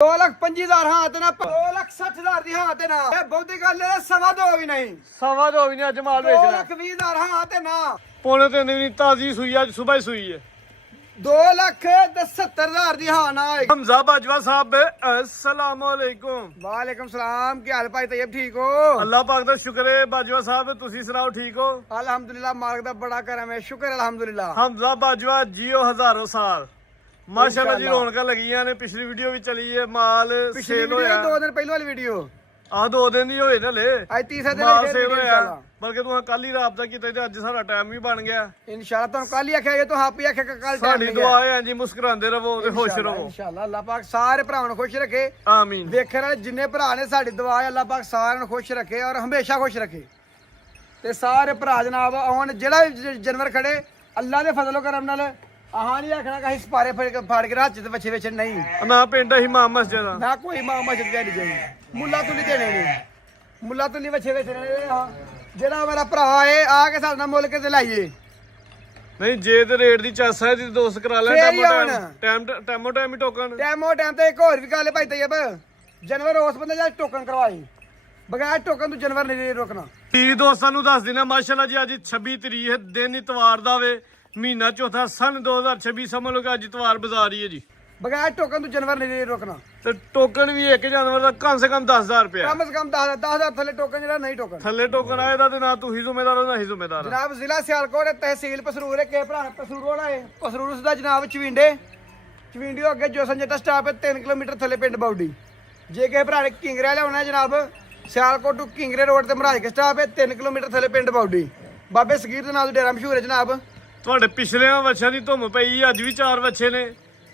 2,25,000 ਹਾਂ ਤੇ ਨਾ 2,60,000 ਦੀ ਹਾਂ ਤੇ ਨਾ ਇਹ ਬਹੁਤੀ ਗੱਲ ਹੈ। ਸਵਾ ਦੋ ਵੀ ਨਹੀਂ ਅੱਜ ਮਾਲ ਵੇਚਣਾ 2,20,000 ਹਾਂ ਤੇ ਨਾ ਪੌਣੇ 3 ਦਿਨ ਤਾਜ਼ੀ ਸੂਈ ਅੱਜ ਸਵੇਰ ਸੂਈ ਹੈ 2,70,000 ਦੀ ਹਾਂ ਨਾ ਆਏਗੀ। ਹਮਜ਼ਾ ਬਾਜਵਾ ਸਾਹਿਬ अस्सलाम वालेकुम। ਵਾਲੇਕਮ ਸਲਾਮ। ਕੀ ਹਾਲ ਭਾਈ ਤੈयब ਠੀਕ ਹੋ? ਅੱਲਾਹ ਪਾਕ ਦਾ ਸ਼ੁਕਰ ਹੈ ਬਾਜਵਾ ਸਾਹਿਬ ਤੁਸੀਂ ਸੁਣਾਓ ਠੀਕ ਹੋ? ਅਲਹਮਦੁਲਿਲਾ ਮਾਲਕ ਦਾ ਬੜਾ ਕਰਮ ਹੈ ਸ਼ੁਕਰ ਅਲਹਮਦੁਲਿਲਾ। ਹਮਜ਼ਾ ਬਾਜਵਾ ਜੀਓ ਹਜ਼ਾਰੋਂ ਸਾਲ ਮਾਸ਼ਾਅੱਲਾ ਜੀ ਰੌਣਕਾਂ ਲੱਗੀਆਂ ਨੇ। ਪਿਛਲੀ ਵੀਡੀਓ ਵੀ ਚਲੀ ਹੈ ਮਾਲ ਸੇਲ ਹੋਇਆ 2 ਦਿਨ ਪਹਿਲਾਂ ਵਾਲੀ ਵੀਡੀਓ ਆ 2 ਦਿਨ ਹੀ ਹੋਏ ਨਾਲੇ ਅੱਜ ਤੀਸਰੇ ਦਿਨ ਮਾਲ ਫਿਰ ਸੇਲ video ਹੋਇਆ ਇੰਸ਼ਾਅੱਲਾ। ਬਲਕਿ ਤੂੰ ਕੱਲ ਹੀ ਰਾਬਤਾ ਕੀਤਾ ਤੇ ਅੱਜ ਸਾਡਾ ਟਾਈਮ ਵੀ ਬਣ ਗਿਆ। ਇੰਸ਼ਾਅੱਲਾ ਤੁਹਾਨੂੰ ਕੱਲ ਹੀ ਆਖਿਆ ਜੇ ਤੂੰ ਹਾਪੀ ਆਖਿਆ ਕੱਲ ਟਾਈਮ ਸਾਡੀ ਦੁਆ ਹੈ ਜੀ ਮੁਸਕਰਾਉਂਦੇ ਰਹੋ ਤੇ ਖੁਸ਼ ਰਹੋ ਇੰਸ਼ਾਅੱਲਾ। ਅੱਲਾਹ ਪਾਕ ਸਾਰੇ ਭਰਾਵਾਂ ਨੂੰ ਖੁਸ਼ ਰੱਖੇ। ਆਮੀਨ। ਵੇਖਣ ਵਾਲੇ ਜਿੰਨੇ ਭਰਾ ਨੇ ਸਾਡੀ ਦੁਆ ਹੈ ਅੱਲਾਹ ਪਾਕ ਸਾਰਿਆਂ ਨੂੰ ਖੁਸ਼ ਰੱਖੇ ਔਰ ਹਮੇਸ਼ਾ ਖੁਸ਼ ਰੱਖੇ। ਤੇ ਸਾਰੇ ਭਰਾ ਜਨਾਬ ਆਉਣ ਜਿਹੜਾ ਵੀ ਜਾਨਵਰ ਖੜੇ ਅੱਲਾਹ ਦੇ ਫਜ਼ਲ ਕਰਮ ਨਾਲ ਆਹਾਂ ਨਹੀਂ ਆਖਣਾ ਕਿ ਅਸੀਂ ਸਪਾਰੇ ਫਾੜ ਕੇ ਰਾਤ ਚ ਬੱਚੇ ਵਿੱਚ ਨਹੀਂ ਨਾ ਪਿੰਡ ਹੀ ਮਾਂ ਮਸਜਿਦ ਆ ਨਾ ਕੋਈ ਮਾਂ ਮਸਜਿਦ ਨਹੀਂ ਜਾਈ ਮੁੱਲਾ ਤੁਲੀ ਦੇਣੇ ਨੇ ਮੁੱਲਾ ਤੁਲੀ ਬੱਚੇ ਵਿੱਚ ਜਿਹੜਾ ਮੇਰਾ ਭਰਾ ਏ ਆ ਕੇ ਸਾਡੇ ਨਾਲ ਮੁੱਲ ਕੇ ਤੇ ਲਾਈਏ ਨਹੀਂ ਜੇ ਤੇ ਰੇਟ ਦੀ ਚਾਸਾ ਹੈ ਤੇ ਦੋਸਤ ਕਰਾ ਲੈ ਫੇਰ ਹੀ ਟੈਮੋ ਟਾਈਮ ਹੀ ਟੋਕਨ ਟਾਈਮ ਤੇ ਇੱਕ ਹੋਰ ਵੀ ਗੱਲ ਹੈ ਭਾਈ ਤੈयब ਜਾਨਵਰ ਉਸ ਬੰਦੇ ਜਾਂ ਟੋਕਨ ਕਰਵਾਏ ਬਗੈਰ ਟੋਕਨ ਤੋਂ ਜਾਨਵਰ ਨਹੀਂ ਰੋਕਣਾ। ਕੀ ਦੋਸਤਾਂ ਨੂੰ ਦੱਸ ਦੇਣਾ ਮਾਸ਼ਾਅੱਲਾ ਜੀ ਅੱਜ 26 ਤਰੀਕ ਹੈ ਦਿਨ ਇਤਵਾਰ ਦਾ ਵੇ ਮਹੀਨਾ ਚੌਥਾ ਸਨ 2026 ਸਮਝ ਲਓ ਕਿ ਅੱਜ ਇਤਵਾਰ ਬਾਜ਼ਾਰ ਹੀ ਹੈ ਜੀ। ਬਗੈਰ ਟੋਕਨ ਤੋਂ ਜਾਨਵਰ ਨਹੀਂ ਰੋਕਣਾ ਤੇ ਟੋਕਨ ਵੀ ਇੱਕ ਜਾਨਵਰ ਦਾ ਕਮ ਸੇ ਕਮ 10,000 ਰੁਪਏ ਕਮ ਸੇ ਕਮ 10,000 ਥੱਲੇ ਟੋਕਨ ਜਿਹੜਾ ਨਹੀਂ ਟੋਕਨ ਥੱਲੇ ਟੋਕਨ ਆਏ ਦਾ ਤੇ ਨਾ ਤੂੰ ਹੀ ਜ਼ਿੰਮੇਦਾਰ ਹੋ ਨਾ ਹੀ ਜ਼ਿੰਮੇਦਾਰ ਆ। ਜਨਾਬ ਜ਼ਿਲ੍ਹਾ ਸਿਆਲਕੋਟ ਤਹਿਸੀਲ ਪਸਰੂਰ ਹੈ ਕੇ ਭਰਾ ਪਸਰੂਰ ਆਏ ਪਸਰੂਰ ਦਾ ਜਨਾਬ ਚਵਿੰਡੇ ਅੱਗੇ ਜੋਸਨ ਜੱਟਾ ਸਟਾਪ ਹੈ 3 ਕਿਲੋਮੀਟਰ ਥੱਲੇ ਪਿੰਡ ਬੌਡੀ। ਜੇ ਕਿਸੇ ਭਰਾ ਨੇ ਕਿੰਗਰੇ ਲਿਆਉਣਾ ਜਨਾਬ ਸਿਆਲਕੋਟ ਤੋਂ ਕਿੰਗਰੇ ਰੋਡ ਤੇ ਮਹਾਰਾਜ ਕੇ ਸਟਾਪ ਹੈ 3 ਕਿਲੋਮੀਟਰ ਥੱਲੇ ਪਿੰਡ ਬੌਡੀ। ਬਾਬੇ ਸਗੀਰ ਦੇ ਨਾਲ ਡੇਰਾ ਮਸ਼ਹੂਰ ਹੈ ਜਨਾਬ। ਤੁਹਾਡੇ ਪਿਛਲੇ ਵੱਛਾਂ ਦੀ ਧੁੰਮ ਪਈ ਅੱਜ ਵੀ 4 ਵੱਛੇ ਨੇ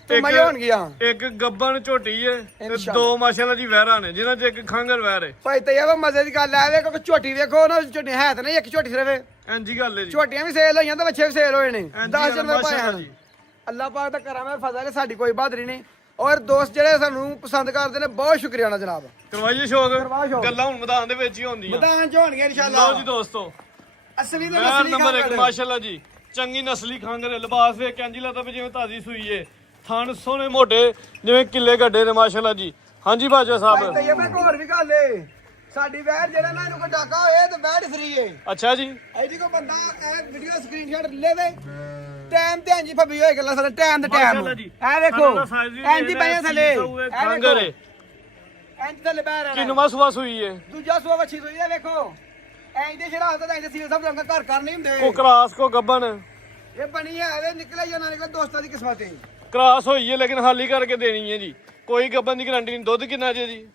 ਮਜ਼ਾ ਹੋਣ ਗਿਆ ਇੱਕ ਗੱਬਣ ਝੋਟੀ ਹੈ ਤੇ 2 ਮਾਸ਼ਾਅੱਲਾ ਜੀ ਵਹਿਰਾਂ ਨੇ ਜਿਨ੍ਹਾਂ ਚ ਇੱਕ ਖੰਗਰ ਵਹਿਰ ਹੈ। ਭਾਈ ਤੈयब ਮਜ਼ੇ ਦੀ ਗੱਲ ਹੈ ਵੇਖੋ ਝੋਟੀ ਵੇਖੋ ਨਾ ਝੋਟੀ ਹੈ ਤਾਂ ਨਹੀਂ ਇੱਕ ਝੋਟੀ ਸਿਰਫ ਇੰਜੀ ਗੱਲ ਹੈ ਜੀ। ਝੋਟੀਆਂ ਵੀ ਸੇਲ ਹੋਈਆਂ ਤੇ ਬੱਚੇ ਵੀ ਸੇਲ ਹੋਏ ਨੇ 10 ਜਨਵਰ ਪਾਏ ਮਾਸ਼ਾਅੱਲਾ ਹਨ। ਜੀ। ਅੱਲਾਹ ਪਾਕ ਦਾ ਕਰਮ ਹੈ ਫਜ਼ਲ ਹੈ ਸਾਡੀ ਕੋਈ ਬਹਾਦਰੀ ਨਹੀਂ ਔਰ ਦੋਸਤ ਜਿਹੜੇ ਸਾਨੂੰ ਪਸੰਦ ਕਰਦੇ ਨੇ ਬਹੁਤ ਸ਼ੁਕਰੀਆ ਨਾ ਜਨਾਬ। ਕਰਵਾਈਏ ਸ਼ੌਕ ਕਰਵਾ ਸ਼ੌਕ। ਗੱਲਾਂ ਹੁਣ ਮੈਦਾਨ ਦੇ ਵਿੱਚ ਹੀ ਹੁੰਦੀਆਂ। ਮੈਦਾਨ ਚ ਹੋਣਗੀਆਂ ਇਨਸ਼ਾਅੱਲਾ। ਲਓ ਜੀ ਦੋਸਤੋ ਅਸਲੀ ਤੇ ਵਹਿਰ ਨਸਲੀ ਨੰਬਰ 1 ਖੰਗਰ। ਮਾਸ਼ਾਅੱਲਾ ਜੀ ਚੰਗੀ ਨਸਲੀ ਖੰਗਰ ਹੈ। ਲਿਬਾਸ ਵੇਖ ਕੰਜੀ ਲੱਗਦਾ ਵੀ ਜਿਵੇਂ ਤਾਜ਼ੀ ਸੂਈ ਏ। ਥਣ ਸੋਹਣੇ ਮੋਟੇ ਜਿਵੇਂ ਕਿੱਲੇ ਗੱਡੇ ਨੇ ਮਾਸ਼ਾਅੱਲਾ ਜੀ। ਹਾਂਜੀ ਬਾਜਾ ਸਾਹਿਬ ਭਾਈ ਤੈयब ਇੱਕ ਹੋਰ ਵੀ ਗੱਲ ਏ ਸਾਡੀ ਵਹਿਰ ਜਿਹੜਾ ਨਾ ਇਹਨੂੰ ਕੋਈ ਡਾਕਾ ਹੋਏ ਤੇ ਵਹਿਰ ਫਰੀ ਏ। ਅੱਛਾ ਜੀ ਇਹਦੀ ਕੋਈ ਬੰਦਾ ਇਹ ਵੀਡੀਓ ਸਕਰੀਨਸ਼ਾਟ ਲੈਵੇ ਟਾਈਮ ਤੇ ਇੰਜੀ ਫੱਬੀ ਹੋਏ ਗੱਲਾਂ ਸਾਡਾ ਟਾਈਮ ਤੇ ਟਾਈਮ ਮਾਸ਼ਾਅੱਲਾ ਜੀ। ਇਹ ਵੇਖੋ ਸਾਡਾ size ਵੀ ਇੰਜੀ ਪਈਆਂ ਥੱਲੇ ਖੰਗਰ ਏ। ਇੰਜ ਥੱਲੇ ਬਹਿ ਰਿਹਾ ਕਿੰਨਵਾਂ ਸੂਆ ਸੂਈ ਏ। ਦੂਜਾ ਸੂਆ ਵੱਛੀ ਸੂਈ ਹੈ ਵੇਖੋ ਇੰਜ ਦੇ ਜਿਹੜਾ ਹੁੰਦਾ ਇੰਜ ਸੀਲ ਸਭ ਰੰਗ ਘਰ ਨਹੀਂ ਹੁੰਦੇ ਕੋ ਕਰਾਸ ਕੋ ਗੱਬਨ ਇਹ ਬਣੀ ਹੈ ਇਹ ਨਿਕਲੇ ਜਾਂ ਨਾ ਨਿਕਲੇ ਦੋਸਤਾਂ ਦੀ ਕਿਸਮਤ ਹੈ। ਕਰਾਸ ਹੋਈ ਏ ਲੇਕਿਨ ਹਾਲੀ ਕਰਕੇ ਦੇਣੀ ਹੈ ਜੀ। ਕੋਈ ਗੱਬਨ ਦੀ ਗਾਰੰਟੀ ਨਹੀਂ। ਦੁੱਧ ਕਿੰਨਾ ਜੇ ਜੀ?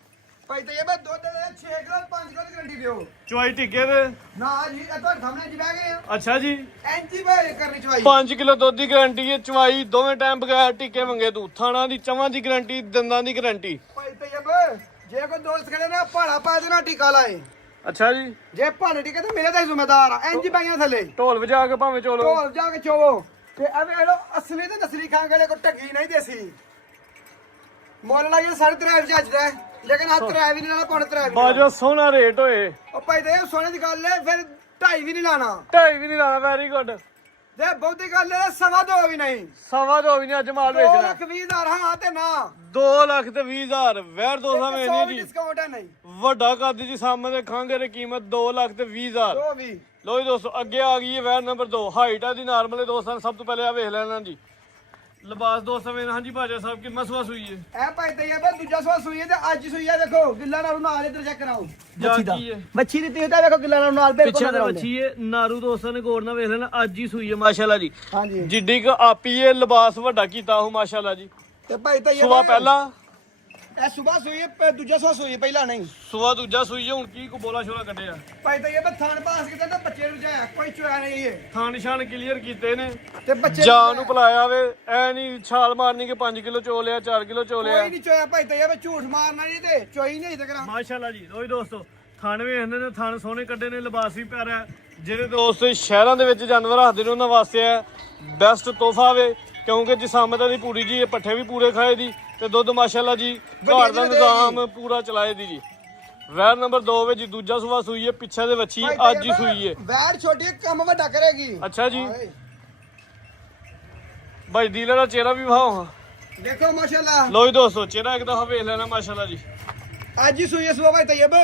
ਭਾਈ ਤੈयब ਦੁੱਧ ਦੇ 6 ਕਿਲੋ 5 ਕਿਲੋ ਦੀ ਗਰੰਟੀ ਦਿਓ ਚਵਾਈ ਟਿੱਕੇ ਦੇ ਨਾ ਜੀ ਇਹ ਤੁਹਾਡੇ ਸਾਹਮਣੇ ਜੀ ਬਹਿ ਗਏ ਆ ਅੱਛਾ ਜੀ ਐਂਟੀ ਬਾਈ ਕਰਨੀ ਚਵਾਈ 5 ਕਿਲੋ ਦੁੱਧ ਦੀ ਗਾਰੰਟੀ ਹੈ। ਚਵਾਈ ਦੋਵੇਂ ਟਾਈਮ ਬਗੈਰ ਟਿੱਕੇ ਮੰਗੇ ਤੂੰ ਥਾਣਾ ਦੀ ਚਵਾਂ ਦੀ ਗਾਰੰਟੀ ਦੰਦਾਂ ਦੀ ਗਾਰੰਟੀ। ਭਾਈ ਤੈयब ਜੇ ਕੋਈ ਦੋਸਤ ਖੜੇ ਨਾ ਭਾੜਾ ਪਾ ਦੇਣਾ ਟੀਕਾ ਲਾਏ ਅੱਛਾ ਜੀ ਜੇ ਭਾੜੇ ਟੀਕੇ ਤੇ ਮੇਰੇ ਤਾਂ ਹੀ ਜ਼ਿੰਮੇਦਾਰ ਆ ਐਂਜੀ ਪਾਈਆਂ ਥੱਲੇ ਢੋਲ ਵਜਾ ਕੇ ਭਾਵੇਂ ਚੋਲੋ ਢੋਲ ਜਾ ਕੇ ਚੋਵੋ ਤੇ ਐਵੇਂ ਲੋ ਅਸਲੀ ਤੇ ਨਸਲੀ ਖਾਂਗੜੇ ਕੋ ਢੱਗੀ ਨਹੀਂ ਦੇਸੀ ਮੁੱਲ ਲਾਈਏ 3.5 ਚੱਜਦਾ ਲੇਕਿਨ ਹੱਥ ਤਰਾ ਵੀ ਨਹੀਂ ਲਾਣਾ ਪੌਣ ਤਰਾ ਵੀ ਬਾਜੋ ਸੋਹਣਾ ਰੇਟ ਹੋਏ। ਉਹ ਭਾਈ ਤੈयब ਸੋਨੇ ਦੀ ਗੱਲ ਹੈ ਫਿਰ 2.5 ਵੀ ਨਹੀਂ ਲਾਣਾ 2.5 ਵੀ ਨਹੀਂ ਲਾਣਾ। Very good. ਤੇ ਬਹੁਤੀ ਗੱਲ ਹੈ ਸਵਾ ਦੋ ਵੀ ਨਹੀਂ ਸਵਾ ਦੋ ਵੀ ਨਹੀਂ ਅੱਜ ਮਾਲ ਵੇਚਣਾ 2,20,000 ਹਾਂ ਤੇ ਨਾ 2,20,000 ਵੈਰ ਦੋ ਸਾਵੇਂ ਨਹੀਂ ਜੀ। ਡਿਸਕਾਊਂਟ ਹੈ ਨਹੀਂ ਵੱਡਾ ਕੱਦ ਜੀ ਸਾਹਮਣੇ ਖੰਗੇ ਦੀ ਕੀਮਤ 2,20,000। ਦੋ ਵੀ ਲੋ ਜੀ ਦੋਸਤੋ ਅੱਗੇ ਆ ਗਈ ਹੈ ਵੈਰ ਨੰਬਰ 2 ਹਾਈਟ ਆ ਦੀ ਨਾਰਮਲ ਦੋਸਤਾਂ ਸਭ ਤੋਂ ਪਹਿਲੇ ਆ ਵੇਖ ਲੈਣਾ ਜੀ। ਲਿਬਾਸ ਦੋਸਤਾਂ ਵੇ ਹਾਂਜੀ ਬਾਜਾ ਸਾਹਿਬ ਕਿੰਨਾ ਸਵਾ ਸੂਈ ਹੈ। ਇਹ ਭਾਈ ਤੈयब ਦੂਜਾ ਸਵਾ ਸੂਈ ਹੈ ਤੇ ਅੱਜ ਸੂਈ ਹੈ ਵੇਖੋ ਗਿੱਲਾ ਨਾਲ ਨਾਲ ਇਧਰ ਚੈੱਕ ਕਰਾਓ ਬੱਚੀ ਦਾ ਕੀ ਹੈ? ਬੱਚੀ ਦੀ ਤੁਸੀਂ ਤਾਂ ਵੇਖੋ ਗਿੱਲਾ ਨਾਲ ਬਿਲਕੁਲ ਪਿੱਛੇ ਤੇ ਬੱਚੀ ਹੈ ਨਾਰੂ ਦੋਸਤਾਂ ਨੇ ਗੌਰ ਨਾਲ ਵੇਖ ਲੈਣਾ ਅੱਜ ਹੀ ਸੂਈ ਹੈ ਮਾਸ਼ਾਅੱਲਾ ਜੀ। ਹਾਂਜੀ ਜਿੱਡੀ ਕ ਆਪੀ ਇਹ ਲਿਬਾਸ ਵੱਡਾ ਕੀਤਾ ਉਹ ਮਾਸ਼ਾਅੱਲਾ ਜੀ। ਤੇ ਭਾਈ ਤੈयब ਸੁਬਾ ਪਹਿਲਾ ਇਹ ਸੁਬਾ ਸੂਈ ਹੈ ਦੂਜਾ ਸਵਾ ਸੂਈ ਪਹਿਲਾਂ ਨਹੀਂ ਸੁਬਾ ਦੂਜਾ ਸੂਈ ਹੈ। ਹੁਣ ਕੀ ਕੋ ਬੋਲਾ ਸ਼ੋਲਾ ਕੱਢਿਆ ਭਾਈ ਤੈयब ਥਾਣ ਪਾਸ ਕੀਤਾ ਤਾਂ ਬੱਚੇ ਨੂੰ ਜਾਇਆ ਕੋਈ ਚੋਇਆ ਨਹੀਂ ਹੈ ਥਾਂ ਨਿਸ਼ਾਨ ਕਲੀਅਰ ਕੀਤੇ ਨੇ ਤੇ ਬੱਚੇ ਜਾਨ ਨੂੰ ਪਲਾਇਆ ਵੇ ਐ ਨਹੀਂ ਛਾਲ ਮਾਰਨੀ ਕਿ 5 ਕਿਲੋ ਚੋ ਲਿਆ 4 ਕਿਲੋ ਚੋ ਲਿਆ। ਕੋਈ ਨਹੀਂ ਚੋਇਆ ਭਾਈ ਤੈयब ਝੂਠ ਮਾਰਨਾ ਨਹੀਂ ਤੇ ਚੋਈ ਨਹੀਂ ਤੇ ਕਰਾਂ ਮਾਸ਼ਾਅੱਲਾ ਜੀ। ਲੋ ਜੀ ਦੋਸਤੋ ਥਣ ਵੇਖਦੇ ਨੇ ਥਣ ਸੋਹਣੇ ਕੱਢੇ ਨੇ ਲਿਬਾਸ ਵੀ ਪਿਆਰਾ ਹੈ। ਜਿਹੜੇ ਦੋਸਤ ਸ਼ਹਿਰਾਂ ਦੇ ਵਿੱਚ ਜਾਨਵਰ ਰੱਖਦੇ ਨੇ ਉਹਨਾਂ ਵਾਸਤੇ ਹੈ ਬੈਸਟ ਤੋਹਫਾ ਵੇ ਕਿਉਂਕਿ ਜਿਸਾਮਤ ਦੀ ਪੂਰੀ ਜੀ ਇਹ ਪੱਠੇ ਵੀ ਪੂਰੇ ਖਾਏ ਦੀ ਤੇ ਦੁੱਧ ਮਾਸ਼ਾਅੱਲਾ ਜੀ ਘਰ ਦਾ ਨਿਜ਼ਾਮ ਪੂਰਾ ਚਲਾਏ ਦੀ ਜੀ। ਵੈਰ ਨੰਬਰ 2 ਵਿੱਚ ਦੂਜਾ ਸੂਆ ਸੂਈ ਹੈ ਪਿੱਛੇ ਦੇ ਵੱਛੀ ਅੱਜ ਹੀ ਸੂਈ ਹੈ। ਵੈਰ ਛੋਟੀ ਕੰਮ ਵੱਡਾ ਕਰੇਗੀ। ਅੱਛਾ ਜੀ ਭਾਈ ਡੀਲਰ ਦਾ ਚਿਹਰਾ ਵੀ ਵਾਹ ਦੇਖੋ ਮਾਸ਼ਾਅੱਲਾ ਲੋ ਜੀ ਦੋਸਤੋ ਚਿਹਰਾ ਇੱਕ ਦਫਾ ਵੇਖ ਲੈਣਾ ਮਾਸ਼ਾਅੱਲਾ ਜੀ ਅੱਜ ਹੀ ਸੂਈ ਸੁਬਾ ਭਾਈ ਤੈयब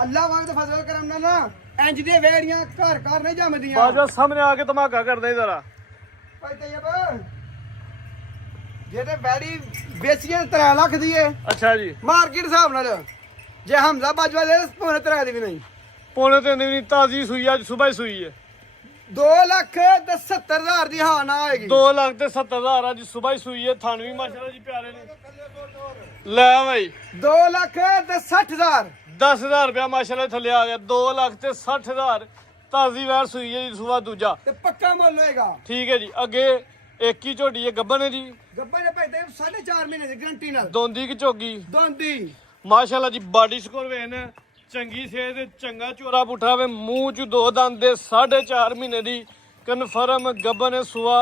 ਅੱਲਾਹ ਵਾਂਗ ਤੇ ਫਜ਼ਲ ਕਰਮ ਨਾਲ ਨਾ ਇੰਜ ਦੀਆਂ ਵੇੜੀਆਂ ਘਰ ਘਰ ਨਹੀਂ ਜੰਮਦੀਆਂ ਬਾਜਾ ਸਾਹਮਣੇ ਆ ਕੇ ਧਮਾਕਾ ਕਰਦਾ ਜਰਾ ਭਾਈ ਤैयब ਜੇ ਤੇ ਵੈੜੀ ਵੇਚੀਆਂ 3 ਲੱਖ ਦੀ ਏ ਅੱਛਾ ਜੀ ਮਾਰਕੀਟ ਹਿਸਾਬ ਨਾਲ ਜੇ ਹਮਜ਼ਾ ਬਾਜਵਾ ਦੇ ਪੌਣੇ 3 ਦੀ ਵੀ ਨਹੀਂ ਪੌਣੇ 3 ਦੀ ਵੀ ਨਹੀਂ ਤਾਜ਼ੀ ਸੂਈ ਅੱਜ ਸਵੇਰ ਹੀ ਸੂਈ ਹੈ 2,70,000 ਦੀ ਹਾਂ ਨਾ ਆਏਗੀ 2,70,000 ਅੱਜ ਸਵੇਰ ਹੀ ਸੂਈ ਹੈ ਥਣ ਵੀ ਮਾਸ਼ਾਅੱਲਾ ਜੀ ਪਿਆਰੇ ਨੇ ਲੈ ਭਾਈ 2,60,000 10,000 ਰੁਪਇਆ ਮਾਸ਼ਾਅੱਲਾ ਥੱਲੇ ਆ ਗਿਆ 2,60,000 ਤਾਜ਼ੀ ਵੈਰ ਸੂਈ ਹੈ ਜੀ ਸਵੇਰ ਦੂਜਾ ਤੇ ਪੱਕਾ ਮੁੱਲ ਹੋਏਗਾ ਠੀਕ ਹੈ ਜੀ ਅੱਗੇ ਇੱਕ ਹੀ ਝੋਟੀ ਹੈ ਗੱਬਨ ਹੈ ਜੀ ਗੱਬੇ ਦੇ ਭਾਈ ਤੇ 4.5 ਮਹੀਨੇ ਦੀ ਗਰੰਟੀ ਨਾਲ ਦੋਂਦੀ ਕਿ ਝੋਗੀ ਦੋਂਦੀ ਮਾਸ਼ਾਅੱਲਾ ਜੀ ਬਾਡੀ ਸਕੋਰ ਵੇਖਣ ਚੰਗੀ ਸਿਹਤ ਤੇ ਚੰਗਾ ਚੋਰਾ ਪੁੱਠਾ ਵੇ ਮੂੰਹ ਚ 2 ਦੰਦ ਦੇ 4.5 ਮਹੀਨੇ ਦੀ ਕਨਫਰਮ ਗੱਬਨ ਸੂਆ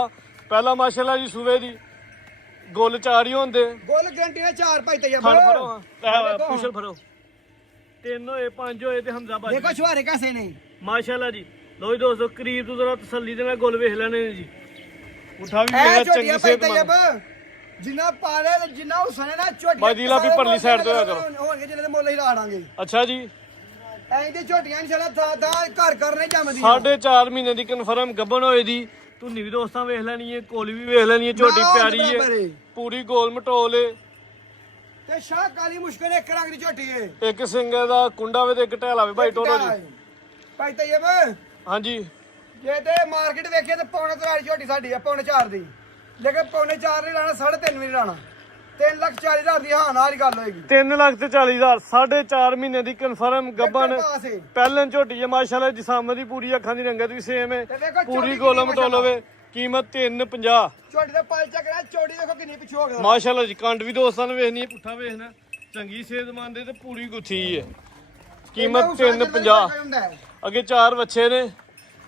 ਪਹਿਲਾ ਮਾਸ਼ਾਅੱਲਾ ਜੀ ਸੂਵੇ ਦੀ ਗੁੱਲ ਚਾਰੀ ਹੁੰਦੇ ਗੋਲ ਗਰੰਟੀ ਨਾਲ 4 ਭਾਈ ਤैयब ਖੜ ਫੜੋ ਪੁਸ਼ਲ ਫੜੋ 3 ਹੋਏ 5 ਹੋਏ ਤੇ ਹਮਜ਼ਾ ਬਾਜੀ ਦੇਖੋ ਛੁਹਾਰੇ ਕੈਸੇ ਨੇ ਮਾਸ਼ਾਅੱਲਾ ਜੀ ਲੋ ਜੀ ਦੋਸਤੋ ਕਰੀਬ ਤੋਂ ਜ਼ਰਾ ਤਸੱਲੀ ਦੇ ਨਾਲ ਗੁੱਲ ਵੇਖ ਲੈਣੇ ਨੇ ਜੀ ਉਠਾ ਵੀ ਇਹ ਮੇਰਾ ਝੋਟੀਆਂ ਚੰਗੀ ਭਾਈ ਸਿਹਤ ਤैयब ਜਿੰਨਾ ਪਾਲੇ ਤੇ ਜਿੰਨਾ ਹੁਸਨ ਹੈ ਨਾ ਝੋਟੀਆਂ ਬਾਜੀ ਲਾ ਵੀ ਪਰਲੀ ਸਾਈਡ ਤੋਂ ਹੋਇਆ ਕਰੋ ਹੋਣਗੇ ਜਿਹਨਾਂ ਦੇ ਮੁੱਲ ਹੀ ਲਾੜਾਂਗੇ ਅੱਛਾ ਜੀ ਐਂ ਦੀ ਝੋਟੀਆਂ ਇਨਸ਼ਾਅੱਲਾ ਦਾ ਘਰ ਘਰ ਨਹੀਂ ਜੰਮਦੀਆਂ 4.5 ਮਹੀਨੇ ਦੀ ਕਨਫਰਮ ਗੱਬਨ ਹੋਏ ਦੀ ਧੁੰਨੀ ਵੀ ਦੋਸਤਾਂ ਵੇਖ ਲੈਣੀ ਹੈ ਕੋਲੀ ਵੀ ਵੇਖ ਲੈਣੀ ਹੈ ਝੋਟੀ ਨਾ, ਪਿਆਰੀ ਬਰਾਬਰ ਹੈ ਏ। ਪੂਰੀ ਗੋਲ ਮਟੋਲ ਏ ਤੇ ਸ਼ਾਹ ਕਾਲੀ ਮੁਸ਼ਕਿਲ ਇੱਕ ਰੰਗ ਦੀ ਝੋਟੀ ਏ ਇੱਕ ਸਿੰਘ ਦਾ ਕੁੰਡਾ ਵੇ ਤੇ ਇੱਕ ਢੈਲਾ ਵੇ ਭਾਈ ਟੋਰੋ ਜੀ ਭਾਈ ਤैयब ਹਾਂਜੀ ਜੇ ਤੇ ਮਾਰਕੀਟ ਵੇਖੀਏ ਤੇ ਪੌਣੇ 3 ਝੋਟੀ ਸਾਡੀ ਆ ਪੌਣੇ 4 ਦੀ ਲੇਕਿਨ ਪੌਣੇ 4 ਨਹੀਂ ਲਾਣਾ 3.5 ਵੀ ਨਹੀਂ ਲਾਣਾ 3,40,000 ਦੀ ਹਾਂ ਨਾਲ ਹੀ ਗੱਲ ਹੋਏਗੀ 3,40,000 4.5 ਮਹੀਨੇ ਦੀ ਕਨਫਰਮ ਗੱਬਨ ਇੱਕ ਪਾਸ ਏ। ਪਹਿਲਾਂ ਝੋਟੀ ਹੈ ਮਾਸ਼ਾਅੱਲਾ ਜਿਸਮ ਦੀ ਪੂਰੀ ਅੱਖਾਂ ਦੀ ਰੰਗਤ ਵੀ ਸੇਮ ਹੈ ਤੇ ਵੇਖੋ ਪੂਰੀ ਝੋਟੀ ਗੋਲਮ ਕਿੰਨੀ ਮਟੋਲ ਹੋਵੇ ਕੀਮਤ 350 ਝੋਟੀ ਦੇ ਪਲ ਚੱਕਰਾ ਚੋੜੀ ਦੇਖੋ ਕਿੰਨੀ ਪਿੱਛੇ ਹੋ ਗਿਆ ਮਾਸ਼ਾਅੱਲਾ ਜੀ ਕੰਡ ਵੀ ਦੋਸਤਾਂ ਨੂੰ ਵੇਖਣੀ ਹੈ ਪੁੱਠਾ ਵੇਖਣਾ ਚੰਗੀ ਸਿਹਤਮੰਦ ਹੈ ਤੇ ਪੂਰੀ ਗੁੱਥੀ ਹੈ ਕੀਮਤ 350 ਅੱਗੇ 4 ਵੱਛੇ ਨੇ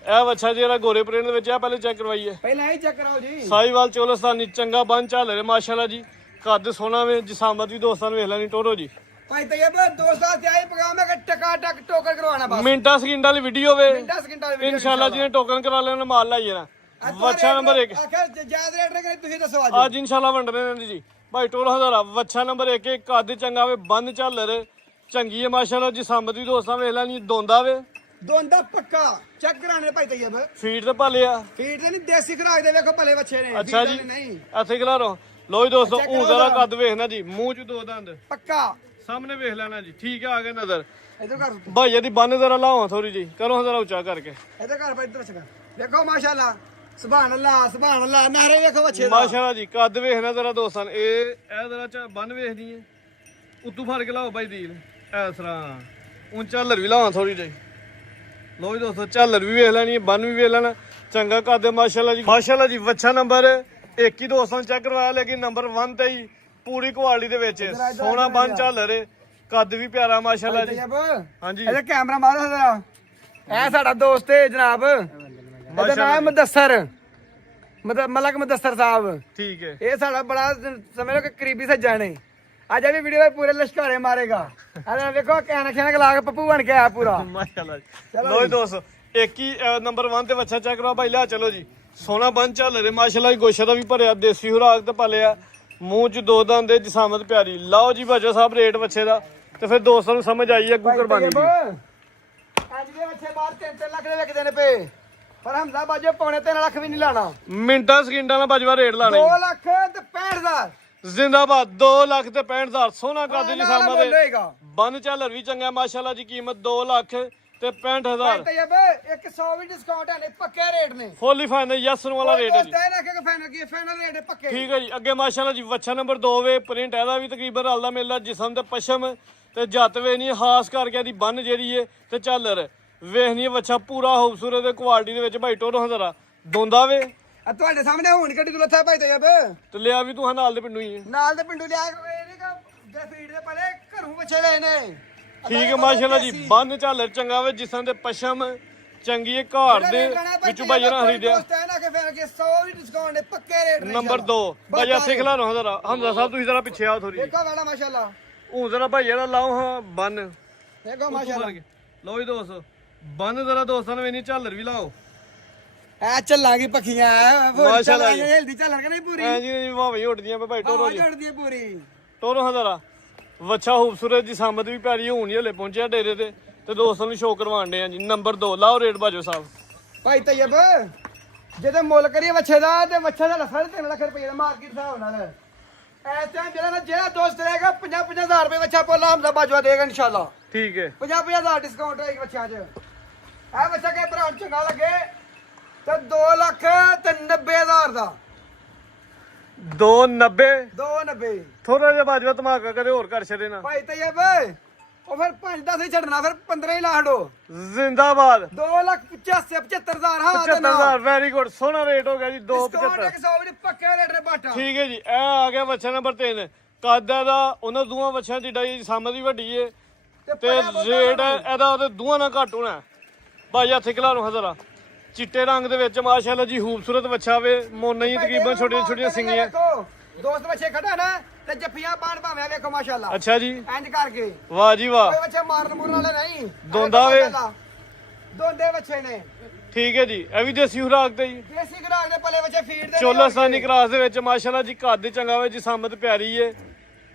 ਇਹ ਵੱਛਾ ਜਿਹੜਾ ਗੋਰੇ ਪ੍ਰਿੰਟ ਦੇ ਵਿੱਚ ਆ ਪਹਿਲੇ ਚੈੱਕ ਕਰਵਾਈਏ ਪਹਿਲਾਂ ਹੀ ਚੈੱਕ ਕਰਾਓ ਜੀ ਸਾਈਵਾਲ ਚੋਲਸਤਾਨੀ ਚੰਗਾ ਬੰਨ ਚੱਲ ਰਿਹਾ ਮਾਸ਼ਾਅੱਲਾ ਜੀ ਕੱਦ ਸੋਨਾ ਵੇ ਜਿਸਾਮਤ ਵੀ ਦੋਸਤਾਂ ਨੂੰ ਵੇਖ ਲੈਣੀ ਟੋਰੋ ਜੀ ਭਾਈ ਤैयब ਦੋਸਤਾਂ ਤੇ ਆਈ ਪਗਾਮ ਹੈ ਕਿ ਟਕਾ ਟਕ ਟੋਕਰ ਕਰਵਾਉਣਾ ਬਸ ਮਿੰਟਾਂ ਸਕਿੰਟਾਂ ਵਾਲੀ ਵੀਡੀਓ ਵੇ 10 ਸਕਿੰਟਾਂ ਦੀ ਵੀਡੀਓ ਇਨਸ਼ਾਅੱਲਾ ਜਿਹਨੇ ਟੋਕਨ ਕਰਾ ਲੈਣਾ ਮਾਲ ਲਾਈਏ ਨਾ ਵੱਛਾ ਨੰਬਰ 1 ਆਖਰ ਜਾਇਜ਼ ਰੇਟ ਨੇ ਕਰੀ ਤੁਸੀਂ ਦੱਸੋ ਅੱਜ ਅੱਜ ਇਨਸ਼ਾਅੱਲਾ ਵੰਡਣੇ ਨੇ ਜੀ ਭਾਈ ਟੋਲ ਹਜ਼ਾਰਾ ਵੱਛਾ ਨੰਬਰ 1 ਕੱਦ ਚੰਗਾ ਵੇ ਬੰਨ ਚੱਲ ਰਹੇ ਚੰਗੀ ਹੈ ਮਾਸ਼ਾਅੱਲਾ ਜਿਸਾਮਤ ਵੀ ਦੋਸਤਾਂ ਵੇਖ ਲੈਣੀ ਦੋਂਦਾ ਵੇ ਦੋਂਦਾ ਪੱਕਾ ਚੈੱਕ ਕਰਾਣੇ ਭਾਈ ਤैयब ਫੀਡ ਤੇ ਭਾਲਿਆ ਫੀਡ ਤੇ ਨਹੀਂ ਦੇਸੀ ਖਰਾਕ ਦੇ ਵੇਖੋ ਭਲੇ ਬੱਚੇ ਨੇ ਅੱਛਾ ਫੀਡ ਜੀ ਵਾਲੇ ਨਹੀਂ ਇੱਥੇ ਖਿਲਾਰੋ ਲੋ ਜੀ ਦੋਸਤੋ ਚੈੱਕ ਕਰੋ ਊਂ ਦਾ ਜਰਾ। ਕੱਦ ਵੇਖਣਾ ਜੀ ਮੂੰਹ ਚ 2 ਦੰਦ ਪੱਕਾ ਸਾਹਮਣੇ ਵੇਖ ਲੈਣਾ ਜੀ ਠੀਕ ਹੈ ਆ ਗਿਆ ਨਜ਼ਰ ਇਧਰ ਕਰ ਭਾਈਆ ਦੀ ਬੰਨ ਜ਼ਰਾ ਲਾਓ ਥੋੜੀ ਜੀ ਕਰੋ ਜ਼ਰਾ ਉੱਚਾ ਕਰਕੇ ਇਧਰ ਕਰ ਭਾਈ ਇਧਰ ਸਗਾ ਵੇਖੋ ਮਾਸ਼ਾਅੱਲਾ ਸੁਭਾਨ ਅੱਲਾਹ ਨਾਰੇ ਵੇਖੋ ਬੱਚੇ ਦਾ ਮਾਸ਼ਾਅੱਲਾ ਜੀ ਕੱਦ ਵੇਖਣਾ ਜ਼ਰਾ ਦੋਸਤਾਂ ਨੇ ਇਹ ਜ਼ਰਾ ਚਾ ਬੰਨ ਵੇਖਦੀ ਹੈ ਉੱਤੋਂ ਫੜ ਕੇ ਲਾਓ ਭਾਈ ਦੀਲ ਇਸ ਤਰ੍ਹਾਂ ਉਂ ਝਾਲਰ ਵੀ ਲਾਵਾਂ ਥੋੜੀ ਜਿਹੀ ਲੋ ਜੀ ਦੋਸਤੋ ਝਾਲਰ ਵੀ ਵੇਖ ਲੈਣੀ ਹੈ ਬੰਨ ਵੀ ਵੇਖ ਲੈਣਾ ਚੰਗਾ ਕੱਦ ਹੈ ਮਾਸ਼ਾਅੱਲਾ ਜੀ ਵੱਛਾ ਨੰਬਰ 1 ਹੀ ਦੋਸਤਾਂ ਨੂੰ ਚੈੱਕ ਕਰਵਾਇਆ ਲੇਕਿਨ ਨੰਬਰ 1 ਤੇ ਹੀ ਪੂਰੀ ਕੁਆਲਿਟੀ ਦੇ ਵਿੱਚ ਸੋਹਣਾ ਬੰਨ ਝਾਲਰ ਹੈ ਕੱਦ ਵੀ ਪਿਆਰਾ ਮਾਸ਼ਾਅੱਲਾ ਜੀ ਤैयब ਹਾਂਜੀ ਇਹਦਾ ਕੈਮਰਾ ਮਾਰੋ ਜਰਾ ਇਹ ਸਾਡਾ ਦੋਸਤ ਹੈ ਜਨਾਬ ਇਹਦਾ ਨਾਮ ਹੈ ਮੁਦੱਸਰ ਮਲਕ ਮੁਦੱਸਰ ਸਾਹਿਬ ਠੀਕ ਹੈ ਇਹ ਸਾਡਾ ਬੜਾ ਸਮਝ ਲਓ ਕਿ ਕਰੀਬੀ ਸੱਜਣ ਨੇ ਅੱਜ ਇਹ ਵੀਡੀਓ ਵਿੱਚ ਪੂਰੇ ਲਸ਼ਕਾਰੇ ਮਾਰੇਗਾ ਅਰੇ ਵੇਖੋ ਕੈਨਕਸ਼ਨ ਲਾ ਕੇ ਪੱਪੂ ਬਣ ਕੇ ਆਇਆ ਪੂਰਾ ਮਾਸ਼ਾਅੱਲਾ ਜੀ ਚਲੋ ਲੋ ਜੀ ਦੋਸਤੋ ਇੱਕ ਹੀ ਨੰਬਰ 1 ਤੇ ਵੱਛਾ ਚੈੱਕ ਕਰਵਾ ਭਾਈ ਲਿਆ ਚਲੋ ਜੀ ਸੋਨਾ ਬੰਨ ਚੱਲ ਰਿਹਾ ਮਾਸ਼ਾਅੱਲਾ ਜੀ ਗੋਸ਼ਾ ਦਾ ਵੀ ਭਰਿਆ ਦੇਸੀ ਹੁਰਾਕ ਤੇ ਪਾਲਿਆ ਮੂੰਹ ਚ 2 ਦੰਦ ਦੇ ਜਿਸਾਮਤ ਪਿਆਰੀ ਲਓ ਜੀ ਭਾਜੋ ਸਾਹਿਬ ਰੇਟ ਵੱਛੇ ਦਾ ਤੇ ਫਿਰ ਦੋਸਤਾਂ ਨੂੰ ਸਮਝ ਆਈ ਅੱਗੂ ਕੁਰਬਾਨੀ ਦੀ ਅੱਜ ਦੇ ਬੱਚੇ ਬਾਹਰ 3 ਲੱਖ ਦੇ ਵਿਕਦੇ ਨੇ ਪਏ ਪਰ ਹਮਜ਼ਾ ਬਾਜੇ ਪੌਣੇ 3 ਲੱਖ ਵੀ ਨਹੀਂ ਲਾਣਾ ਮਿੰਟਾਂ ਸਕਿੰਟਾਂ ਦਾ ਬਾਜਵਾ ਰੇਟ ਲਾਣਾ 2 ਲੱਖ ਤੇ 65000 ਜ਼ਿੰਦਾਬਾਦ 2 ਲੱਖ ਤੇ 65000 ਸੋਨਾ ਕੱਦ ਜੀ ਸਾਮਾ ਦੇ ਬੋਲੇਗਾ ਬੰਨ ਝਾਲਰ ਵੀ ਚੰਗਾ ਮਾਸ਼ਾਅੱਲਾ ਜੀ ਕੀਮਤ 2 ਲੱਖ ਤੇ 65000 ਤैयब 100 ਵੀ ਡਿਸਕਾਊਂਟ ਹੈ ਨੇ ਪੱਕੇ ਰੇਟ ਨੇ ਫੁੱਲੀ ਫਾਈਨਲ ਯਸਨ ਵਾਲਾ ਰੇਟ ਹੈ ਜੀ ਦੋਸਤ ਇਹ ਨਾ ਕਿ ਫਾਈਨਲ ਕੀ ਫਾਈਨਲ ਰੇਟ ਹੈ ਪੱਕੇ ਠੀਕ ਹੈ ਜੀ ਅੱਗੇ ਮਾਸ਼ਾਅੱਲਾ ਜੀ ਵੱਛਾ ਨੰਬਰ 2 ਵੇ ਪ੍ਰਿੰਟ ਇਹਦਾ ਵੀ ਤਕਰੀਬਨ ਰਲਦਾ ਮਿਲਦਾ ਜਿਸਮ ਤੇ ਪਸ਼ਮ ਤੇ ਜੱਤ ਵੇ ਨਹੀਂ ਖਾਸ ਕਰਕੇ ਇਹਦੀ ਬੰਨ ਜਿਹੜੀ ਏ ਤੇ ਝਾਲਰ ਵੇਖਣੀ ਵੱਛਾ ਪੂਰਾ ਖੂਬਸੂਰਤ ਤੇ ਕੁਆਲਿਟੀ ਦੇ ਵਿੱਚ ਭਾਈ ਟੋਰੋ ਹਜ਼ਾਰਾ ਦੋਂਦਾ ਵੇ ਆ ਤੁਹਾਡੇ ਸਾਹਮਣੇ ਹੁਣ ਕੱਢੀ ਤੂੰ ਲੱਥਾ ਭਾਈ ਤैयब ਤੇ ਲਿਆ ਵੀ ਤੂੰ ਨਾਲ ਦੇ ਪਿੰਡੂ ਹੀ ਹੈ ਨਾਲ ਦੇ ਪਿੰਡੂ ਲਿਆ ਕੇ ਇਹ ਨਹੀਂ ਕਿ ਫੀਡ ਦੇ ਪਹਿਲੇ ਘਰੋਂ ਬੱਚੇ ਲਏ ਨੇ ਠੀਕ ਹੈ ਮਾਸ਼ਾਅੱਲਾ ਜੀ ਬੰਨ ਝਾਲਰ ਚੰਗਾ ਵੇ ਜਿਸਮ ਤੇ ਪਸ਼ਮ ਚੰਗੀ ਹੈ ਘਾੜ ਦੇ ਵਿੱਚੋਂ ਭਾਈ ਜਰਾ ਖਰੀਦਿਆ ਦੋਸਤ ਹੈ ਨਾ ਕਿ ਫਿਰ ਕਿ 100 ਵੀ ਡਿਸਕਾਊਂਟ ਹੈ ਪੱਕੇ ਰੇਟ ਨੇ ਨੰਬਰ 2 ਭਾਈ ਇੱਥੇ ਖਿਲਾ ਰਹਾ ਹਜ਼ਾਰਾ ਹਮਜ਼ਾ ਸਾਹਿਬ ਤੁਸੀਂ ਜ਼ਰਾ ਪਿੱਛੇ ਆਓ ਥੋੜੀ ਦੇਖੋ ਵਾਲਾ ਮਾਸ਼ਾਅੱਲਾ ਉਹ ਜ਼ਰਾ ਭਾਈ ਜਿਹੜਾ ਲਾਓ ਹਾਂ ਬੰਨ ਦੇਖੋ ਮਾਸ਼ਾਅੱਲਾ ਲਓ ਜੀ ਦੋਸਤ ਬੰਨ ਜ਼ਰਾ ਦੋਸਤਾਂ ਨੇ ਵੀ ਨਹੀਂ ਝਾਲਰ ਵੀ ਲਾਓ ਐ ਚੱਲਾਂਗੀ ਪੱਖੀਆਂ ਮਾਸ਼ਾਅੱਲਾ ਜੀ। ਹਿਲਦੀ ਚੱਲਾਂਗੇ ਨਹੀਂ ਪੂਰੀ ਐ ਜੀ ਵਾਵੇਂ ਉੱਡਦੀਆਂ ਪਏ ਭਾਈ ਟੋਰੋ ਜੀ ਝੜਦੀ ਹੈ ਪੂਰੀ ਟੋਰੋ ਹਜ਼ਾਰਾ ਵੱਛਾ ਖੂਬਸੂਰਤ ਜੀ ਸਾਮਤ ਵੀ ਪਿਆਰੀ ਹੋਣੀ ਹਲੇ ਪਹੁੰਚਿਆ ਡੇਰੇ ਤੇ ਦੋਸਤਾਂ ਨੂੰ ਸ਼ੋਅ ਕਰਵਾਉਣ ਦੇ ਆ ਜੀ ਨੰਬਰ 2 ਲਾਓ ਰੇਟ ਬਾਜੋ ਸਾਹਿਬ ਭਾਈ ਤੈਯਬ ਜਦੋਂ ਮੁੱਲ ਕਰੀਏ ਵੱਛੇ ਦਾ ਤੇ ਵੱਛਾ ਦਾ 3.5 ਲੱਖ ਰੁਪਏ ਦਾ ਮਾਰਕੀਟ ਹਿਸਾਬ ਨਾਲ ਐਸ ਟਾਈਮ ਜਿਹੜਾ ਦੋਸਤ ਰਹੇਗਾ 50,000 ਰੁਪਏ ਵੱਛਾ ਪੋਲਾ ਹਮਦਾ ਬਾਜਵਾ ਦੇਗਾ ਇਨਸ਼ਾਅੱਲਾ ਠੀਕ ਹੈ 50,000 ਡਿਸਕਾਊਂਟ ਹੈ ਵੱਛਿਆਂ 'ਚ ਇਹ ਵੱਛਾ ਕੇ ਭਰਾ ਨੂੰ ਚੰਗਾ ਲੱਗੇ ਤੇ 2,90,000 ਦਾ 290 290 ਥੋੜਾ ਜਿਹਾ ਬਾਜਵਾ ਧਮਾਕਾ ਕਰੇ ਹੋਰ ਕਰ ਛੱਡੇ ਨਾ ਭਾਈ ਤੈਯਬ ਉਹ ਫਿਰ 5-10 ਹੀ ਛੱਡਣਾ ਫਿਰ 15 ਹੀ ਲਾ ਹਟੋ ਜ਼ਿੰਦਾਬਾਦ 2,75,000 ਹਾਂ 75000 ਵੈਰੀ ਗੁੱਡ ਸੋਹਣਾ ਰੇਟ ਹੋ ਗਿਆ ਜੀ ਡਿਸਕਾਊਂਟ 275 100 ਵੀ ਪੱਕੇ ਰੇਟ ਨੇ ਬਾਟਾ ਠੀਕ ਹੈ ਜੀ ਇਹ ਆ ਗਿਆ ਵੱਛਾ ਨੰਬਰ 3 ਕਾਦਾ ਦਾ ਉਹਨਾਂ ਦੋਵਾਂ ਵੱਛਿਆਂ ਜਿੱਡਾ ਜੀ ਸਾਮਤ ਵੀ ਵੱਡੀ ਏ ਤੇ ਰੇਟ ਇਹਦਾ ਉਹਦੇ ਦੋਵਾਂ ਨਾਲ ਘੱਟ ਹੋਣਾ ਭਾਈ ਹੱਥ ਖਿਲਾ ਨੂੰ ਹਜ਼ਾਰਾ ਚਿੱਟੇ ਰੰਗ ਦੇ ਵਿੱਚ ਮਾਸ਼ਾਅੱਲਾ ਜੀ ਖੂਬਸੂਰਤ ਵੱਛਾ ਵੇ ਮੋਨਾ ਹੀ ਤਕਰੀਬਨ ਛੋਟੀਆਂ ਛੋਟੀਆਂ ਸਿੰਗੀਆਂ ਦੋਸਤ ਬੱਚੇ ਖੜਾ ਨਾ ਤੇ ਜੱਫੀਆਂ ਪਾਣ ਭਾਵੇਂ ਵੇਖੋ ਮਾਸ਼ਾਅੱਲਾ ਅੱਛਾ ਜੀ ਇੰਜ ਕਰਕੇ ਵਾਹ ਜੀ ਵਾਹ ਕੋਈ ਬੱਚੇ ਮਾਰਨ ਮੂਰਨ ਵਾਲੇ ਨਹੀਂ ਦੋਂਦਾ ਵੇ ਦੋਂਦੇ ਬੱਚੇ ਨੇ ਠੀਕ ਹੈ ਜੀ ਇਹ ਵੀ ਦੇਸੀ ਖੁਰਾਕ ਤੇ ਜੀ ਦੇਸੀ ਖਰਾਕ ਦੇ ਪਲੇ ਬੱਚੇ ਫੀਡ ਦੇ ਚੋਲਾਸਾਨੀ ਕਰਾਸ ਦੇ ਵਿੱਚ ਮਾਸ਼ਾਅੱਲਾ ਜੀ ਕੱਦ ਚੰਗਾ ਵੇ ਜੀ ਸਾਮਤ ਪਿਆਰੀ ਏ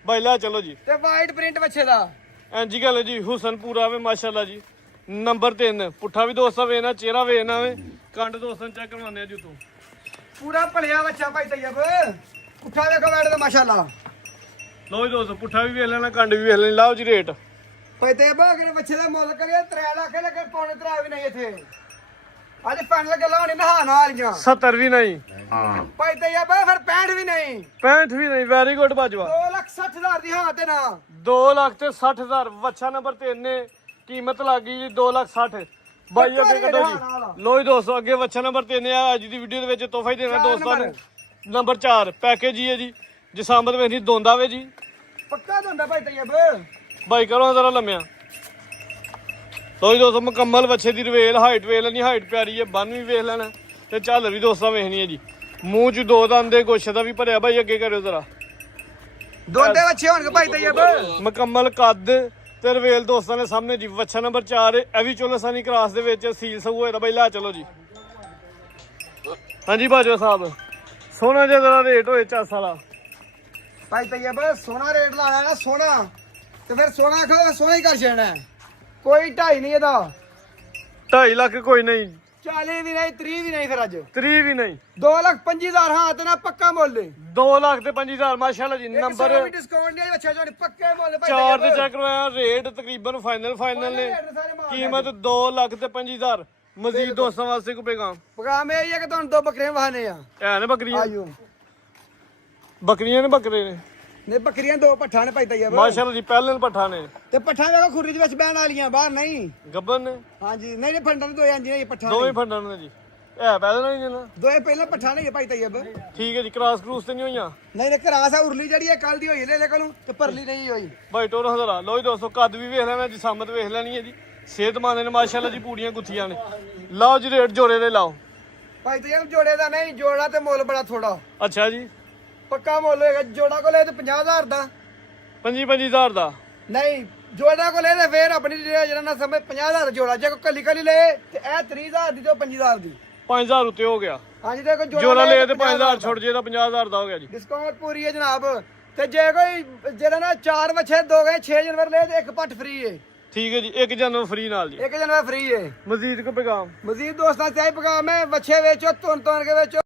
ਬਾਈਲਾ ਚਲੋ ਜੀ ਤੇ ਵਾਈਟ ਪ੍ਰਿੰਟ ਬੱਚੇ ਦਾ ਇੰਜੀ ਗੱਲ ਜੀ ਹੁਸਨ ਪੂਰਾ ਵੇ ਮਾਸ਼ਾਅੱਲਾ ਜੀ ਨੰਬਰ 3 ਪੁੱਠਾ ਵੀ ਦੋਸਤਾਂ ਵੇਖਣਾ ਚਿਹਰਾ ਵੇਖਣਾ ਵੇ ਕੰਡ ਦੋਸਤਾਂ ਚੈੱਕ ਕਰਵਾਉਂਦੇ ਆ ਜੀ ਤੂੰ ਪੂਰਾ ਭਲਿਆ ਬੱਚਾ ਭਾਈ ਤੈਯਬ ਉੱਠਾ ਵੇਖੋ ਬੈਠ ਤੇ ਮਾਸ਼ਾਅੱਲਾ ਲੋ ਜੀ ਦੋਸਤੋ ਪੁੱਠਾ ਵੀ ਵੇਖ ਲੈਣਾ ਕੰਡ ਵੀ ਵੇਖ ਲੈਣੀ ਲਾਓ ਜੀ ਰੇਟ ਭਾਈ ਤੈਯਬ ਅਗਰ ਬੱਚੇ ਦਾ ਮੁੱਲ ਕਰੀਏ 3 ਲੱਖ ਲੱਗੇ ਪੌਣੇ 3 ਵੀ ਨਹੀਂ ਇੱਥੇ ਅੱਜ ਫਨ ਗੱਲਾਂ ਹੋਣੀ ਨਹਾਣ ਵਾਲੀਆਂ 70 ਵੀ ਨਹੀਂ ਭਾਈ ਤੈਯਬ ਫਿਰ 65 ਵੀ ਨਹੀਂ 65 ਵੀ ਨਹੀਂ ਵੈਰੀ ਗੁੱਡ ਬਾਜਵਾ 2,60,000 ਦੀ ਹਾਂ ਤੇ ਨਾ 2 ਲੱਖ ਤੇ 60,000 ਵੱਛਾ ਨੰਬਰ 3 ਨੇ ਕੀਮਤ ਲੱਗ ਗਈ ਜੀ 2,60,000 ਬਾਈ ਅੱਗੇ ਕੱਢੋ ਜੀ ਲੋ ਜੀ ਦੋਸਤੋ ਅੱਗੇ ਵੱਛਾ ਨੰਬਰ 3 ਆ ਅੱਜ ਦੀ ਵੀਡੀਓ ਦੇ ਵਿੱਚ ਤੋਹਫਾ ਹੀ ਦੇਣਾ ਦੋਸਤਾਂ ਨੂੰ ਨੰਬਰ 4 ਪੈਕੇਜ ਹੀ ਹੈ ਜੀ ਜਸਾਮਤ ਵੇਖੀ ਦੋਂਦਾ ਵੇ ਜੀ ਪੱਕਾ ਹੁੰਦਾ ਭਾਈ ਤੈਯਬ ਬਾਈ ਕਰੋ ਜ਼ਰਾ ਲੰਮਿਆ ਲੋ ਜੀ ਦੋਸਤੋ ਮੁਕੰਮਲ ਵੱਛੇ ਦੀ ਰਵੇਲ ਹਾਈਟ ਵੇਖ ਲੈਣੀ ਹਾਈਟ ਪਿਆਰੀ ਹੈ ਬੰਨ ਵੀ ਵੇਖ ਲੈਣਾ ਤੇ ਝਾਲਰ ਵੀ ਦੋਸਤਾਂ ਵੇਖਣੀ ਹੈ ਜੀ ਮੂੰਹ 'ਚ 2 ਦੰਦ ਦੇ ਗੋਸ਼ੇ ਦਾ ਵੀ ਭਰਿਆ ਬਾਈ ਅੱਗੇ ਕਰਿਓ ਜ਼ਰਾ ਦੋਂਦੇ ਬੱਚੇ ਹੋਣਗੇ ਭਾਈ ਤੈਯਬ ਮੁਕੰਮਲ ਕੱਦ ਤੇ ਰਵੇਲ ਦੋਸਤਾਂ ਦੇ ਸਾਹਮਣੇ ਜੀ ਵੱਛਾ ਨੰਬਰ 4 ਇਹ ਵੀ ਚੋਲਾਸਾਨੀ ਕਰਾਸ ਦੇ ਵਿੱਚ ਸੀਲ ਸਗੂ ਹੋਇਆ ਬਾਈ ਲਾ ਚਲੋ ਜੀ ਹਾਂਜੀ ਬਾਜਵਾ ਸਾਹਿਬ ਸੋਨਾ ਜਿਹਾ ਦਾ ਰੇਟ ਹੋਏ ਚਾਸ ਵਾਲਾ ਭਾਈ ਤੈਯਬ ਸੋਨਾ ਰੇਟ ਲਾਣਾ ਨਾ ਸੋਨਾ ਤੇ ਫਿਰ ਸੋਨਾ ਖੋ ਸੋਨਾ ਹੀ ਕਰ ਛੱਡਣਾ ਕੋਈ 2.5 ਨਹੀਂ ਇਹਦਾ 2.5 ਲੱਖ ਕੋਈ ਨਹੀਂ 40 ਵੀ ਨਹੀਂ 30 ਵੀ ਨਹੀਂ ਫਿਰ ਅੱਜ 30 ਵੀ ਨਹੀਂ 2,25,000 ਹਾਂ ਤੇ ਨਾ ਪੱਕਾ ਮੁੱਲ 2 ਲੱਖ ਤੇ 25,000 ਮਾਸ਼ਾਅੱਲਾ ਜੀ ਨੰਬਰ ਡਿਸਕਾਊਂਟ ਨਹੀਂ ਬੱਚਾ ਜੋੜੀ ਪੱਕੇ ਮੁੱਲ ਭਾਈ 4 ਤੇ ਚੈੱਕ ਕਰਵਾਇਆ ਰੇਟ ਤਕਰੀਬਨ ਫਾਈਨਲ ਨੇ ਕੀਮਤ 2 ਲੱਖ ਤੇ 25,000 ਮਜ਼ੀਦ ਦੋਸਤਾਂ ਵਾਸਤੇ ਕੋ ਪੈਗਾਮ ਪਗਾਮ ਇਹ ਹੀ ਹੈ ਕਿ ਤੁਹਾਨੂੰ 2 ਬੱਕਰੀਆਂ ਵਹਾਨੇ ਆ ਐ ਨੇ ਬੱਕਰੀਆਂ ਆਇਓ ਬੱਕਰੀਆਂ ਨੇ ਬੱਕਰੇ ਨੇ ਨੇ ਬੱਕਰੀਆਂ 2 ਪੱਠਾਂ ਨੇ ਭਾਈ ਤੈਯਬ ਮਾਸ਼ਾਅੱਲਾ ਜੀ ਪਹਿਲੇ ਪੱਠਾ ਨੇ ਤੇ ਪੱਠਾਂ ਵੇਖੋ ਖੁਰਲੀ ਦੇ ਵਿੱਚ ਬਹਿਣ ਵਾਲੀਆਂ ਬਾਹਰ ਨਹੀਂ ਗੱਬਨ ਨੇ ਹਾਂਜੀ ਨਹੀਂ ਫੰਡਾਂ ਦੇ 2 ਇੰਜ ਨੇ ਪੱਠਾਂ ਦੋਵੇਂ ਫੰਡਾਂ ਨੇ ਜੀ ਇਹ ਪਹਿਲੇ ਨਹੀਂ ਜਨਾ ਦੋਏ ਪਹਿਲਾਂ ਪੱਠਾਂ ਨੇ ਭਾਈ ਤੈਯਬ ਠੀਕ ਹੈ ਜੀ ਕ੍ਰਾਸ ਕਰੂਸ ਤੇ ਨਹੀਂ ਹੋਈਆਂ ਨਹੀਂ ਨੇ ਘਰਾਸ ਆ ਉਰਲੀ ਜਿਹੜੀ ਹੈ ਕੱਲ ਦੀ ਹੋਈ ਲੈ ਕੋਲੋਂ ਤੇ ਪਰਲੀ ਨਹੀਂ ਹੋਈ ਬਾਈ ਟੋਰ ਹਜ਼ਾਰਾ ਲੋ ਜੀ ਦੋਸਤੋ ਕੱਦ ਵੀ ਵੇਖ ਲੈਣਾ ਜੀ ਸਾਮਤ ਵੇਖ ਲੈਣੀ ਹੈ ਜੀ ਸਿਹਤਮੰਦ ਨੇ ਮਾਸ਼ਾਅੱਲਾ ਜੀ ਪੂੜੀਆਂ ਗੁੱਥੀਆਂ ਨੇ ਲਾਓ ਜੀ ਰੇਟ ਜੋੜੇ ਦੇ ਲਾਓ ਭਾਈ ਤੈਯਬ ਜੋੜੇ ਦਾ ਨਹੀਂ ਜੋੜਾ ਤੇ ਮੁੱਲ ਬੜਾ ਥੋੜਾ ਅੱਛਾ ਜੀ ਪੱਕਾ ਮੁੱਲ ਹੋਏਗਾ ਜੋੜਾ ਕੋਲੇ ਤੇ 50,000 ਦਾ 25,000 ਦਾ ਨਹੀਂ ਜੋੜਾ ਕੋਲੇ ਤੇ ਫੇਰ ਆਪਣੀ ਜਿਹੜਾ ਨਾ ਸਮਝ 50,000 ਦਾ ਜੋੜਾ ਜੇ ਕੋਈ ਕੱਲੀ ਲੈ ਤੇ ਇਹ 30,000 ਦੀ ਤੇ 25,000 ਦੀ 5,000 ਉੱਤੇ ਹੋ ਗਿਆ ਹਾਂਜੀ ਤੇ ਕੋਈ ਜੋੜਾ ਲੈ ਤੇ 5,000 ਛੁੱਟ ਜੇ ਤਾਂ 50,000 ਦਾ ਹੋ ਗਿਆ ਜੀ ਡਿਸਕਾਊਂਟ ਪੂਰੀ ਹੈ ਜਨਾਬ ਤੇ ਜੇ ਕੋਈ ਜਿਹੜਾ ਨਾ 4 ਵੱਛੇ 2 ਗਏ 6 ਜਨਵਰ ਲੈ ਤੇ 1 ਪੱਠ ਫ੍ਰੀ ਹੈ ਠੀਕ ਹੈ ਜੀ 1 ਜਨਵਰੀ ਫ੍ਰੀ ਨਾਲ ਜੀ 1 ਜਨਵਰ ਫ੍ਰੀ ਹੈ ਮਜ਼ੀਦ ਕੋ ਪੈਗਾਮ ਮਜ਼ੀਦ ਦੋਸਤਾਂ ਤੇ ਆਈ ਪਕਾਮ ਹੈ ਵੱਛੇ ਵੇਚੋ ਤੁਨ ਕੇ ਵੇਚੋ